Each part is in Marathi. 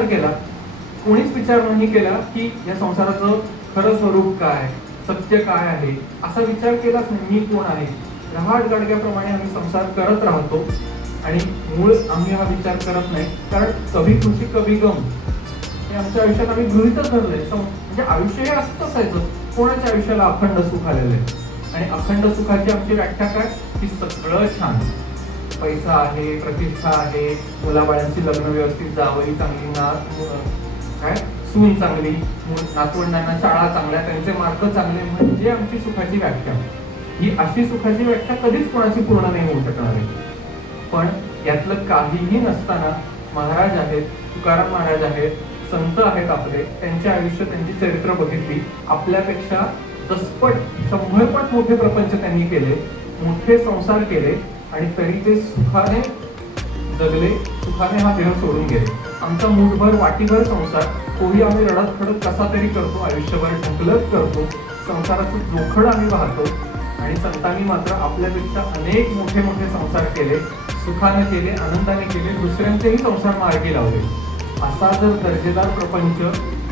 विचार केला कोणीच विचार नाही केला की या संसाराचं खरं स्वरूप काय सत्य काय आहे असा विचार केलाच नाही मी कोण आहे? रहाट गाडग्याप्रमाणे आम्ही संसार करत राहतो आणि मूळ आम्ही हा विचार करत नाही कारण कभी खुशी कभी गम. हे आमच्या आयुष्यात आम्ही गृहितच धरलंय. म्हणजे आयुष्य हे असंच असायचं. कोणाच्या आयुष्याला अखंड सुख आलेलं आहे? आणि अखंड सुखाची आमची व्याख्या काय? की सगळं छान. पैसा आहे प्रतिष्ठा आहे मुलाबाळांची लग्न व्यवस्थित जावई चांगली ना काय? सून चांगली नातवंडांना शाळा चांगल्या त्यांचे मार्क चांगले म्हणजे आमची सुखाची व्याख्या. ही अशी सुखाची व्याख्या कधीच कोणाची पूर्ण नाही होऊ शकणार आहे पण यातलं काहीही नसताना महाराज आहेत तुकाराम महाराज आहेत संत आहेत आपले त्यांचे आयुष्य त्यांची चरित्र बघितली आपल्यापेक्षा दसपट शंभरपट मोठे प्रपंच त्यांनी केले मोठे संसार केले आणि तरी ते सुखाने जगले सुखाने हा देह सोडून गेले. आमचा मूठभर वाटीभर संसार तोही आम्ही रडत खडत कसा तरी करतो आयुष्यभर ढकलत करतो. संसाराचं जोखड आम्ही वाहतो आणि संतांनी मात्र आपल्यापेक्षा अनेक मोठे मोठे संसार केले सुखाने केले आनंदाने केले दुसऱ्यांचेही संसार मार्गी लावले. असा जर दर्जेदार प्रपंच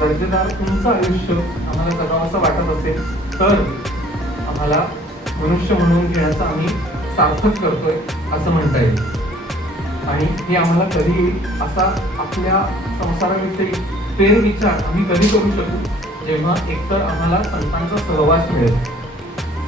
दर्जेदार उंच आयुष्य आम्हाला जगावंसं वाटत असेल तर आम्हाला मनुष्य म्हणून घेण्याचा आम्ही सार्थक करतोय असं म्हणता येईल. आणि हे आम्हाला कधी येईल असा आपल्या संसाराविषयी फेरविचार आम्ही कधी करू शकू? जेव्हा एकतर आम्हाला संतांचा सहवास मिळेल.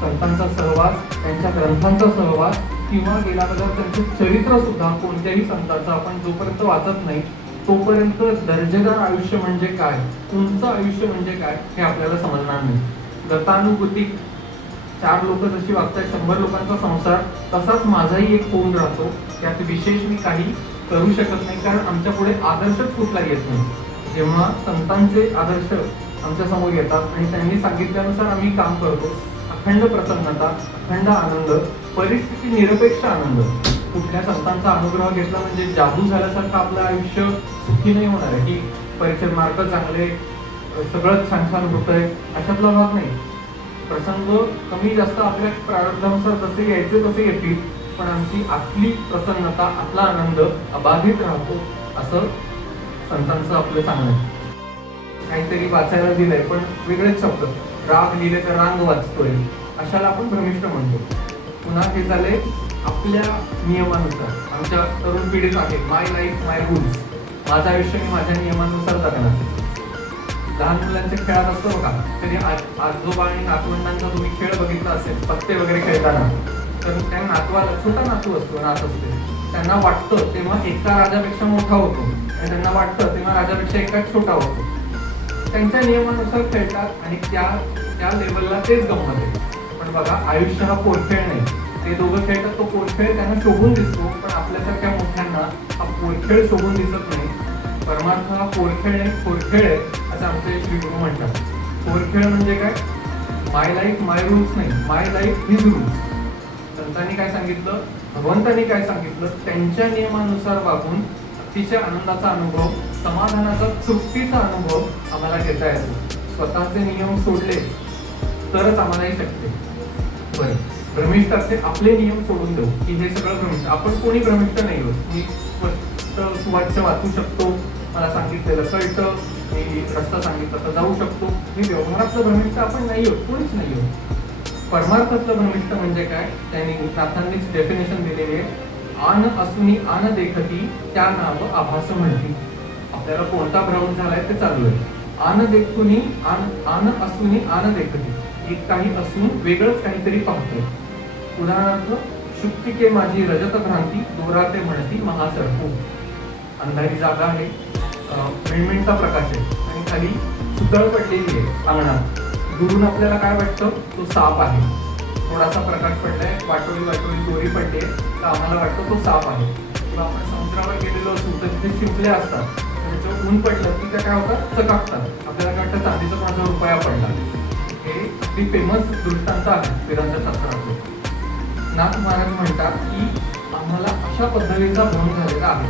संतांचा सहवास त्यांच्या ग्रंथांचा सहवास किंवा गेला बदल त्यांचं चरित्र सुद्धा कोणत्याही संतांचं आपण जोपर्यंत वाचत नाही तोपर्यंत दर्जेदार आयुष्य म्हणजे काय? उंच आयुष्य म्हणजे काय? हे आपल्याला समजणार नाही. गतानुगतिक चार लोक जशी वागतात शंभर लोकांचा संसार तसाच माझाही एक होऊन राहतो त्यात विशेष मी काही करू शकत नाही कारण आमच्या पुढे आदर्शच कुठला येत नाही. जेव्हा संतांचे आदर्श आमच्यासमोर येतात आणि त्यांनी सांगितल्यानुसार आम्ही काम करतो अखंड प्रसन्नता अखंड आनंद परिस्थिती निरपेक्ष आनंद. कुठल्या संतांचा अनुग्रह घेतला म्हणजे जादू झाल्यासारखं आपलं आयुष्य सुखी नाही होणार आहे. की परीक्षेत मार्क चांगले सगळंच छान छान होतंय अशातला भाग नाही. प्रसंग कमी जास्त आपल्या प्रारब्धानुसार जसे यायचे तसे येतील पण आमची आपली प्रसन्नता आपला आनंद अबाधित राहतो असं संतांचं आपलं सांगणं आहे. काहीतरी वाचायला दिलंय पण वेगळेच शब्द. राग लिहिले तर रांग वाचतोय. अशाला आपण भ्रमिष्ट म्हणतो. पुन्हा हे झाले आपल्या नियमानुसार. आमच्या तरुण पिढीत आहे माय लाईफ माय रूल्स माझं आयुष्य मी माझ्या नियमानुसार जगणार लहान मुलांच्या खेळात असतो बघा. कधी आजोबा आणि नातवंडांचा तुम्ही खेळ बघितला असेल पत्ते वगैरे खेळताना तर त्या नातवाला छोटा नातू असतो नात असते. त्यांना वाटतं तेव्हा एका राजापेक्षा मोठा होतो. आणि त्यांना वाटतं तेव्हा राजापेक्षा एका छोटा होतो. त्यांच्या नियमानुसार खेळतात आणि त्या त्या लेवलला तेच गंमत आहे पण बघा आयुष्य हा पोरखेळ नाही. ते दोघं खेळतात तो पोरखेळ त्यांना शोभून दिसतो. पण आपल्यासारख्या मोठ्यांना हा पोरखेळ शोभून दिसत नाही. परमार्थ हा पोरखेळ नाही पोरखेळ आहे. असं आमचं एक गुरु म्हणतात. पोरखेळ म्हणजे काय? माय लाईफ माय रूल्स नाही. माय लाईफ हिज रूल्स संतांनी काय सांगितलं? भगवंतांनी काय सांगितलं? त्यांच्या नियमानुसार वागून अतिशय आनंदाचा अनुभव समाधानाचा तृप्तीचा अनुभव आम्हाला घेता येतो. स्वतःचे नियम सोडले तरच आम्हालाही शकते बरं. भ्रमिष्ठ असे आपले नियम सोडून देऊ. की हे सगळं भ्रमिष्ठ आपण कोणी भ्रमिष्ठ नाही होत मी स्पष्ट सुवाच्य वाचू शकतो. मला सांगितलेलं कळतं. मी रस्ता सांगितलं तर जाऊ शकतो. मी व्यवहारातलं भ्रमिष्ट आपण नाही आहोत कोणीच नाही आहोत परमार्थातलं भ्रमिष्ट म्हणजे काय? त्यांनी नाथांनीच डेफिनेशन दिलेली आहे. आन असुनी आन देखती त्या नाव आभास म्हणती. आपल्याला कोणता भ्रम झालाय ते चालू आहे आन देखुनी आन आन असुनी आन देखती. एक काही असून वेगळंच काहीतरी पाहतोय. उदाहरणार्थ शुक्तिके माझी रजत भ्रांती दोराते म्हणती महासरपू अंधारी जागा आहे. अं, प्रकाश आहे. आणि खाली सुतळ पडलेली आहे अंगणात दुरून आपल्याला काय वाटतं? तो साप आहे. थोडासा प्रकाश पडलाय. वाटोळी वाटोळी दोरी पडली आहे. तर आम्हाला वाटतं तो साप आहे. किंवा आपण समुद्रावर गेलेलो असू तर तिथे शिंपले असतात. त्याच्यावर ऊन पडलं की त्या काय होतात चकाकतात. आपल्याला काय वाटतं? चांदीचा माझा रुपया पडला. हे अगदी फेमस दृष्टांत आहे वेदांत शास्त्राचे नाथ महाराज म्हणतात की आम्हाला अशा पद्धतीचा भ्रम झालेला आहे.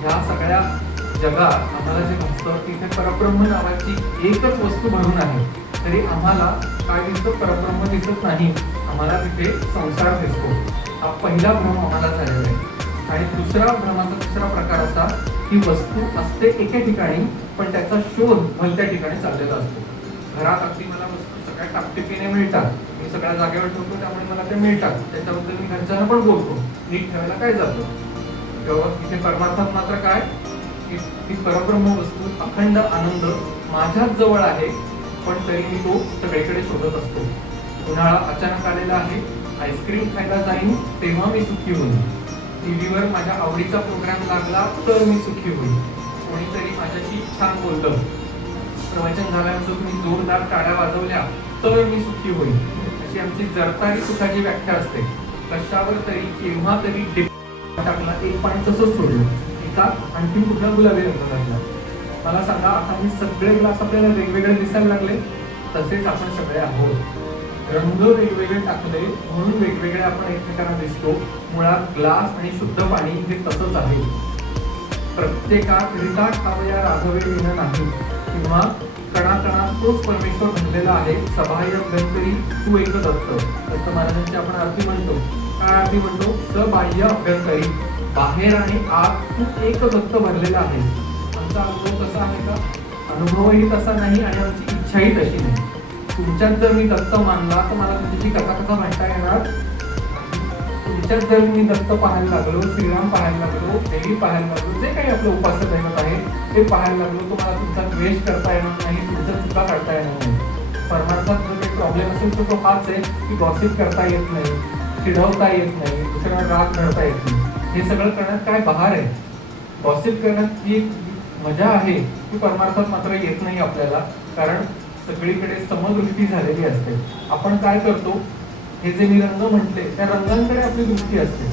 ह्या सगळ्या जगात आम्हाला जे भासतं तिथे परब्रह्म नावाची एकच वस्तू म्हणून आहे. तरी आम्हाला काय दिसतं? परब्रह्म दिसत नाही. आम्हाला तिथे संसार दिसतो. हा पहिला भ्रम आम्हाला झालेला आहे. आणि दुसरा भ्रमाचा दुसरा प्रकार असा की वस्तू असते एके ठिकाणी पण त्याचा शोध भलत्या ठिकाणी चाललेला असतो. घरात अगदी मला वस्तू सगळ्या टापटिपीने मिळतात. मी सगळ्या जागेवर ठेवतो त्यामुळे मला ते मिळतात. त्याच्याबद्दल मी घरच्यांना पण बोलतो. नीट ठेवायला काय जातो? तेव्हा तिथे परमार्थात मात्र काय? की ती परब्रह्म वस्तू अखंड आनंद माझ्याच जवळ आहे पण तरी मी तो सगळीकडे शोधत असतो. उन्हाळा अचानक आलेला आहे आईस्क्रीम खायला जाईन तेव्हा मी सुखी होईन. टीव्हीवर माझ्या आवडीचा प्रोग्राम लागला तर मी सुखी होईन. कोणीतरी माझ्याशी छान बोललं. प्रवचन झाल्यानंतर तुम्ही जोरदार टाळ्या वाजवल्या तर मी सुखी होईन. अशी आमची जरतारी सुखाची व्याख्या असते. कशावर तरी केव्हा तरी टाकला एक पाणी तसंच सोडलं. एका आणखी कुठला गुलाबी रंग घातला मला सांगा आता हे सगळे ग्लास आपल्याला वेगवेगळे दिसायला लागले तसेच आपण सगळे आहोत. रंग वेगवेगळे टाकले म्हणून वेगवेगळे आपण एकमेकांना दिसतो. मुळात ग्लास आणि शुद्ध पाणी हे तसंच आहे. प्रत्येकात रिता ठावया राघवे लिहिणं नाही. किंवा कणाकणात तोच परमेश्वर म्हणलेला आहे सबाह्य अभ्यंतरी तू एक दत्त. दत्त महाराजांची आपण आरती म्हणतो. काय आरती म्हणतो? सबाह्य अभ्यंतरी बाहेर आणि आत खूप एक दत्त भरलेला आहे. आमचा अनुभव कसा आहे का? अनुभवही तसा नाही आणि आमची इच्छाही तशी नाही. तुमच्यात जर मी दत्त मानला तर मला तुमच्याशी कसा कसा म्हणता येणार? तुमच्यात जर मी दत्त पाहायला लागलो श्रीराम पाहायला लागलो देवी पाहायला लागलो जे काही आपलं उपास दैवत आहे ते पाहायला लागलो तुम्हाला तुमचा द्वेष करता येणार नाही तुमच्या चुका काढता येणार नाही. परमार्थात जर काही प्रॉब्लेम असेल तर तो हाच आहे की गॉसिप करता येत नाही चिडवता येत नाही दुसऱ्याला राग धरता येत नाही. हे सगळं करण्यात काय बहार आहे? गॉसिप करण्यात ही एक मजा आहे ती परमार्थात मात्र येत नाही आपल्याला कारण सगळीकडे समदृष्टी झालेली असते. आपण काय करतो? हे जे मी रंग म्हटले त्या रंगांकडे आपली दृष्टी असते.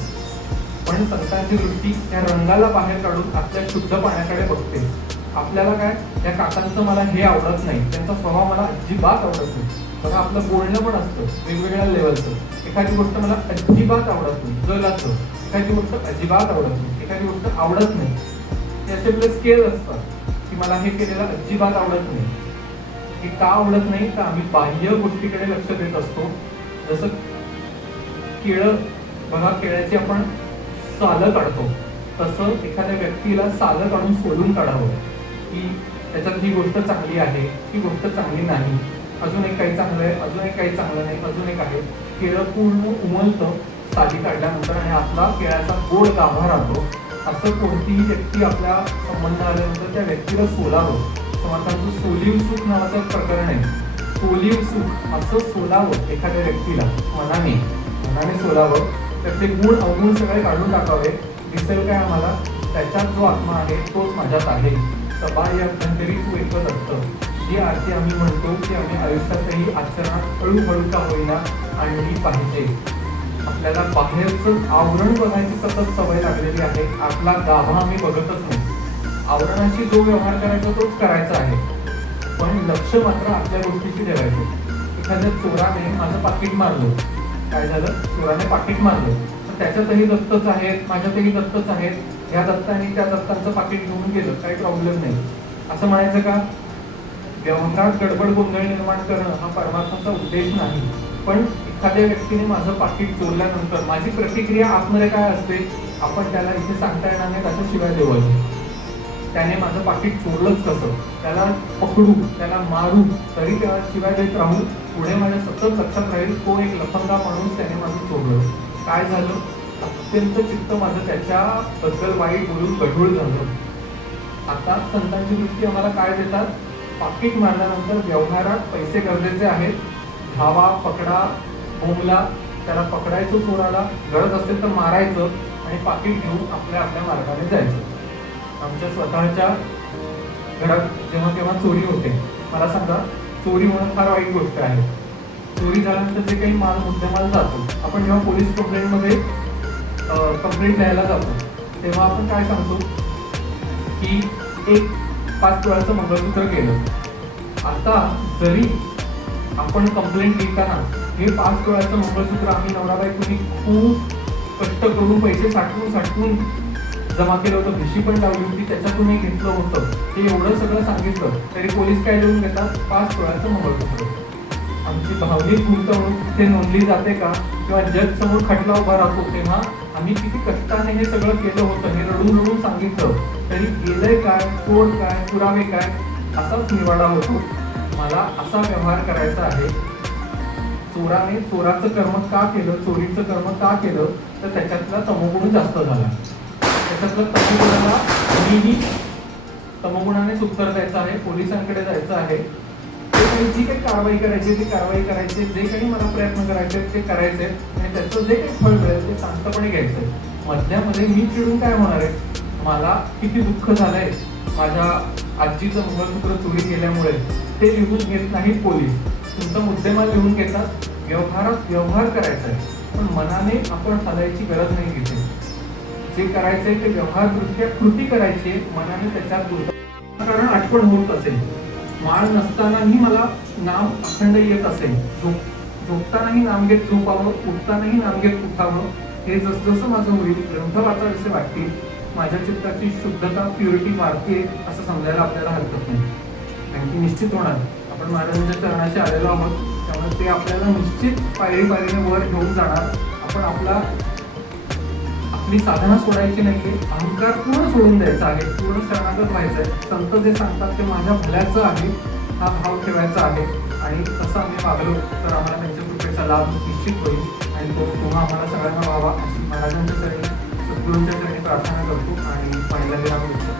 पण संतांची दृष्टी त्या रंगाला बाहेर काढून आपल्या शुद्ध पाण्याकडे बघते. आपल्याला काय? त्या काकांचं मला हे आवडत नाही. त्यांचा स्वभाव मला अजिबात आवडत नाही. बघा आपलं बोलणं पण असतं वेगवेगळ्या लेवलचं एखादी गोष्ट मला अजिबात आवडत नाही. जगाचं. एखादी गोष्ट अजिबात आवडत नाही. एखादी गोष्ट आवडत नाही. हे असे आपले स्केल असतात की मला हे केलेलं अजिबात आवडत नाही. हे का आवडत नाही? तर आम्ही बाह्य गोष्टीकडे लक्ष देत असतो. जसं केळं बघा केळ्याची आपण सालं काढतो. तसं एखाद्या व्यक्तीला सालं काढून सोडून काढावं. की त्याच्यात ही गोष्ट चांगली आहे ही गोष्ट चांगली नाही. अजून एक काही चांगलं आहे अजून एक काही चांगलं नाही अजून एक आहे. केळं पूर्ण उमलतं. साली काढल्यानंतर आणि आपला केळ्याचा गोड गाभा राहतो असं कोणतीही व्यक्ती आपल्या संबंध आल्यानंतर त्या व्यक्तीला सोलावं. समर्थांचं सोलिव सुख नावाचं प्रकरण आहे. सोलिव सुख असं सोलावं एखाद्या व्यक्तीला. मनाने मनाने सोलावं. तर ते गुण अवगुण सगळे काढून टाकावे. दिसेल काय आम्हाला? त्याच्यात जो आत्मा आहे तोच माझ्यात आहे. सभा या अभ्यंतरी तू एकच असतं. जी आरती आम्ही म्हणतो की आम्ही आयुष्यातही आचरणात हळूहळू का होईना आणली पाहिजे. आपल्याला बाहेरचं आवरण बघायची सतत सवय लागलेली आहे. आपला गाभा आम्ही बघतच नाही. आवरणाशी जो व्यवहार करायचा तोच करायचा आहे. पण लक्ष मात्र आपल्या गोष्टीशी ठेवायचं एखाद्या चोराने माझं पाकिट मारलं. काय झालं? चोराने पाकिट मारलं. तर त्याच्यातही दत्तच आहेत माझ्यातही दत्तच आहेत. ह्या दत्ताने त्या दत्तांचं पाकिट घेऊन गेलं. काही प्रॉब्लेम नाही. असं म्हणायचं का? व्यवहारात गडबड गोंधळ निर्माण करणं हा परमार्थाचा उद्देश नाही. पण एखाद्या व्यक्तीने माझं पाकिट चोरल्यानंतर माझी प्रतिक्रिया आतमध्ये काय असते आपण त्याला इथे सांगता येणार नाही त्याच्या शिवाय देवायचं त्याने माझं पाकिट चोरलंच कसं? त्याला पकडू त्याला मारू तरी त्याला शिवाय देत राहू. पुढे माझ्या सतत लक्षात राहील तो एक लफंगा माणूस त्याने माझं चोरलं काय झालं? अत्यंत चित्त माझं त्याच्याबद्दल वाईट बोलून गढूळ झालं. आता संतांची दृष्टी आम्हाला काय देतात? पाकिट मारल्यानंतर व्यवहारात पैसे गरजेचे आहेत. धावा पकडा बोंबला त्याला पकडायचं चोराला गरज असेल तर मारायचं आणि पाकिट घेऊन आपल्या आपल्या मार्गाने जायचं. आमच्या स्वतःच्या घरात जेव्हा तेव्हा चोरी होते. मला सांगा चोरी म्हणून फार वाईट गोष्ट आहे. चोरी झाल्यानंतर जे काही माल मुद्देमाल जातो आपण जेव्हा पोलीस कंप्लेंटमध्ये कंप्लेंट द्यायला जातो तेव्हा आपण काय सांगतो? की एक पाच तोळ्याचं मंगळसूत्र केलं. आता जरी आपण कंप्लेंट लिहिताना हे पाच तोळ्याचं मंगळसूत्र आम्ही नवरा बायकोनी खूप कष्ट करून पैसे साठवून साठवून जमा केलं होतं. भिशी पण लावली होती. त्याच्यातून हे घेतलं होतं. ते एवढं सगळं सांगितलं तरी पोलीस काय लिहून घेतात पाच तोळ्याचं मंगळसूत्र. आमची भावनिक गुंतवणूक तिथे नोंदली जाते का? किंवा जज समोर खटला उभा राहतो तेव्हा आम्ही किती कष्टाने हे सगळं केलं होतं. हे रडून रडून सांगितलं. तरी गेलंय काय? कोण काय? पुरावे काय? असाच निवाडा होतो. मला असा व्यवहार करायचा आहे. चोराने चोराचं कर्म का केलं चोरीचं कर्म का केलं तर त्याच्यातला तमोगुण जास्त झाला. त्याच्यातलं तमोगुणाला मीही तमोगुणानेच उत्तर द्यायचं आहे पोलिसांकडे जायचं आहे. ते काही जी काही कारवाई करायची ती कारवाई करायची जे काही मला प्रयत्न करायचे ते करायचे आणि त्याचं जे काही फळ मिळेल ते शांतपणे घ्यायचंय मधल्यामध्ये मी चिडून काय होणार आहे? मला किती दुःख झालंय? माझ्या आजीचं मंगळसूत्र चोरी केल्यामुळे ते लिहून घेत नाही पोलीस. तुमचा मुद्देमाल लिहून घेतात. व्यवहारात व्यवहार करायचा आहे पण मनाने आपण हलायची गरज नाही घेते जे करायचंय ते व्यवहारदृष्ट्या कृती करायची मनाने त्याच्यात कारण आठवण होत असेल. माळ नसतानाही मला नाम अखंड येत असेल. झोप झोपतानाही नाम घेत झोपावं उठतानाही नाम घेत उठावं. हे जसजसं माझं होईल ग्रंथ वाचावेसे वाटतील माझ्या चित्ताची शुद्धता प्युरिटी वाढते असं समजायला आपल्याला हरकत नाही. आणि निश्चित होणार. आपण महाराजांच्या चरणाशी आलेलो आहोत. त्यामुळे ते आपल्याला निश्चित पायरी पायरीने वर घेऊन जाणार. आपण आपला आपली साधना सोडायची नाही अहंकार पूर्ण सोडून द्यायचा आहे. पूर्ण शरणागत व्हायचं आहे. संत जे सांगतात ते माझ्या भल्याचं आहे. हा भाव ठेवायचा आहे. आणि तसं आम्ही वागलो तर आम्हाला त्यांच्या कृपेचा लाभ निश्चित होईल. आणि तो पुन्हा आम्हाला सगळ्यांना व्हावा. अशी महाराजांच्या चरणी सद्गुरूंच्या चरणी प्रार्थना करतो. आणि पहिला दिनामध्ये